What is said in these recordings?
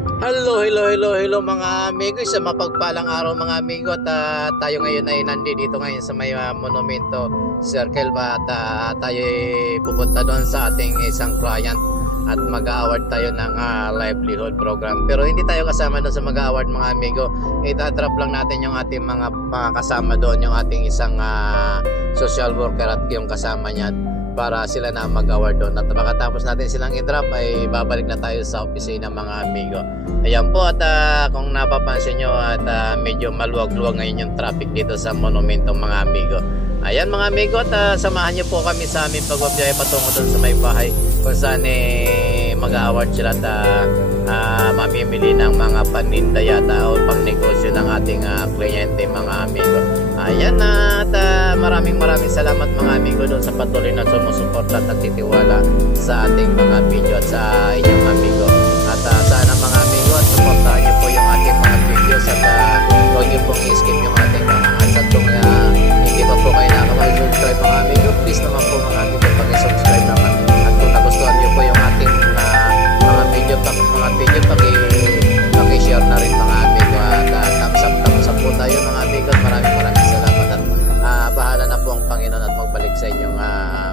Hello mga amigo. Sa mapagpalang araw mga amigo at tayo ngayon ay nandito ngayon sa may Monumento Circle at tayo ay pupunta doon sa ating isang client at mag-award tayo ng livelihood program. Pero hindi tayo kasama doon sa mag-award mga amigo. Itatrap lang natin yung ating mga kasama doon, yung ating isang social worker at yung kasama niya, para sila na mag-award doon. At makatapos natin silang i-drop ay babalik na tayo sa opisina mga amigo. Ayan po, at kung napapansin nyo at medyo maluwag-luwag ngayon yung traffic dito sa Monumento mga amigo. Ayan mga amigo, at samahan nyo po kami sa aming pagbabiyahe patungo doon sa may bahay kung saan mag-award sila at mamimili ng mga paninda yata o pangnegosyo ng ating kliyente mga amigo. Ayan, at maraming salamat mga amigo doon sa patuloy na sumusuporta at nagtitiwala sa ating mga video at sa inyong amigo. At sana mga amigo at suportahan nyo po yung ating mga videos at huwag nyo pong i-skip yung ating mga ads. At kung hindi pa po kayo nakapag-subscribe mga amigo, please naman po mga amigo pag-subscribe naman. At kung nagustuhan nyo po yung ating mga video, paki-share na rin mga amigo. At thumbs up po tayo mga amigo. At maraming salamat at bahala na po ang Panginoon at magbalik sa inyong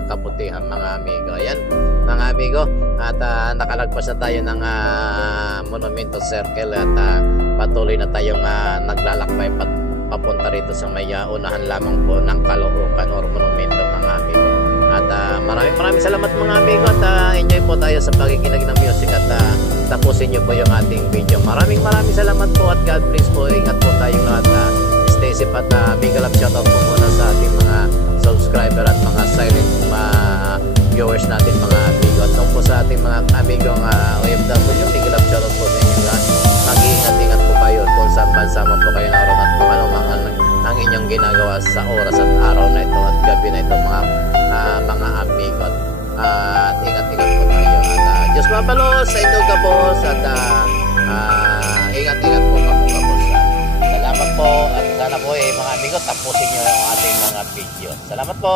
kabutihan mga amigo. Ayan mga amigo, at nakalagpas na tayo ng Monumento Circle at patuloy na tayong naglalakbay papunta rito sa may unahan lamang po ng Caloocan or Monumento mga amigo. At maraming salamat mga amigo, at enjoy po tayo sa pakikinig ng music at tapusin nyo po yung ating video. Maraming salamat po at God bless po. Ingat po tayong lahat. Stay safe at big love shoutout po muna sa ating mga subscriber at mga silent viewers natin mga amigo. At nung po sa ating mga amigong OFW, big love shoutout po sa inyo lahat. Mag-iingat po kayo kung saan bansa man po kayo naroon at kung ano ang inyong ginagawa sa oras at araw na ito at gabi na ito mga amigo. At ingat po tayo at Diyos mabalos sa inyong kabos at ingat po kabos. Salamat po at sana po mga amigo tapusin nyo ang ating mga video. Salamat po.